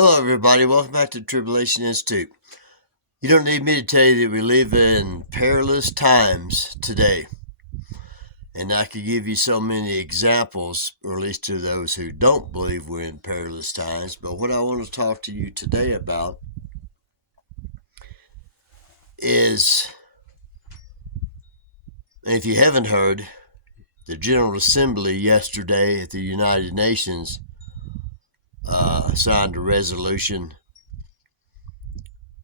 Hello, everybody. Welcome back to Tribulation Institute. You don't need me to tell you that we live in perilous times today. And I could give you so many examples, or at least to those who don't believe we're in perilous times. But what I want to talk to you today about is, if you haven't heard, the General Assembly yesterday at the United Nations signed a resolution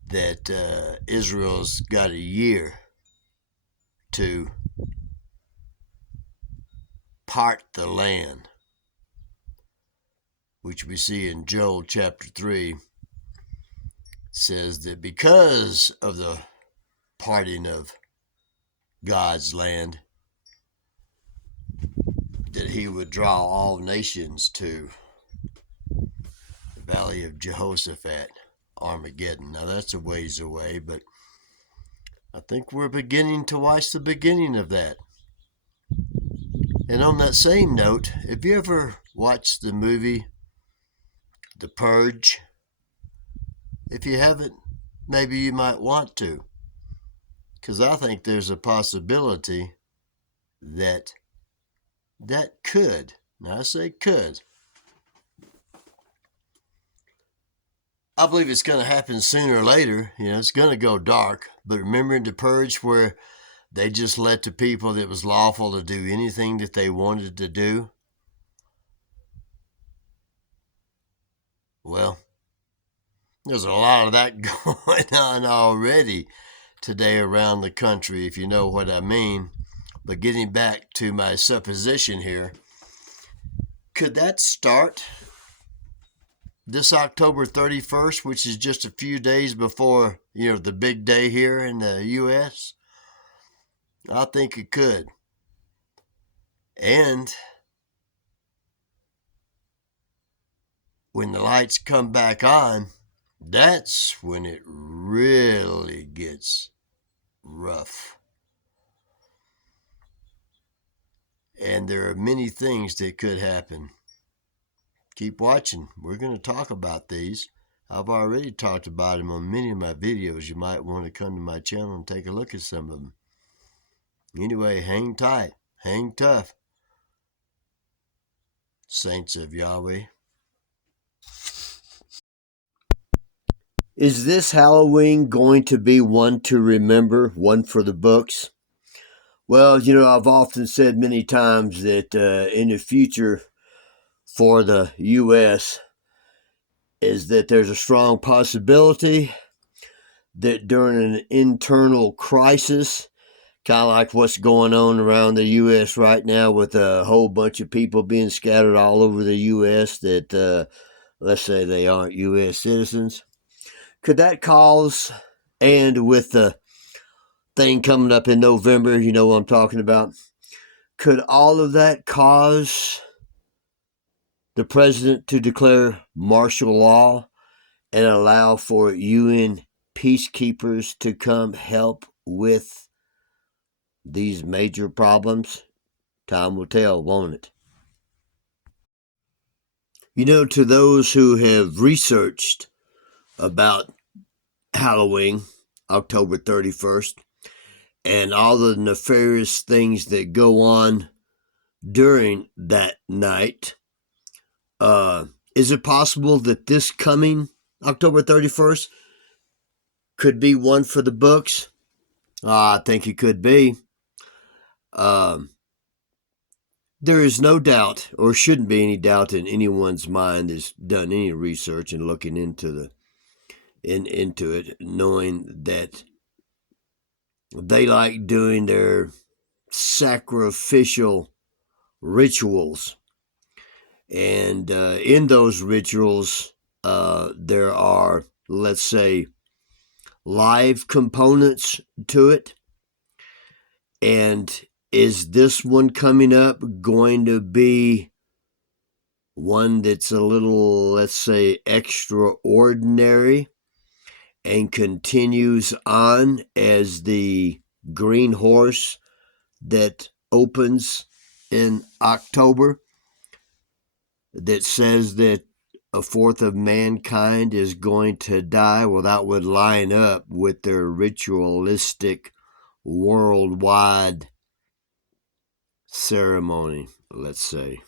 that Israel's got a year to part the land, which we see in Joel chapter 3, says that because of the parting of God's land, that he would draw all nations to the valley of Jehoshaphat, Armageddon. Now that's a ways away, but I think we're beginning to watch the beginning of that. And on that same note, have you ever watched the movie The Purge? If you haven't, maybe you might want to, because I think there's a possibility that could, now I say could, I believe it's going to happen sooner or later. It's going to go dark. But remember in The Purge where they just let the people that it was lawful to do anything that they wanted to do? Well, there's a lot of that going on already today around the country, if you know what I mean. But getting back to my supposition here, could that start this October 31st, which is just a few days before, the big day here in the U.S.? I think it could. And when the lights come back on, that's when it really gets rough. And there are many things that could happen. Keep watching. We're going to talk about these. I've already talked about them on many of my videos. You might want to come to my channel and take a look at some of them. Anyway, hang tight. Hang tough, saints of Yahweh. Is this Halloween going to be one to remember, one for the books? Well, I've often said many times that in the future for the U.S. is that there's a strong possibility that during an internal crisis, kind of like what's going on around the U.S. right now with a whole bunch of people being scattered all over the U.S. that, let's say they aren't U.S. citizens. Could that cause, and with the thing coming up in November, you know what I'm talking about, could all of that cause the president to declare martial law and allow for UN peacekeepers to come help with these major problems? Time will tell, won't it? To those who have researched about Halloween, October 31st, and all the nefarious things that go on during that night, is it possible that this coming October 31st could be one for the books? I think it could be. There is no doubt, or shouldn't be any doubt in anyone's mind that's done any research and looking into it, knowing that they like doing their sacrificial rituals. And in those rituals, there are, let's say, live components to it. And is this one coming up going to be one that's a little, let's say, extraordinary and continues on as the green horse that opens in October, that says that a fourth of mankind is going to die, well, that would line up with their ritualistic worldwide ceremony, let's say.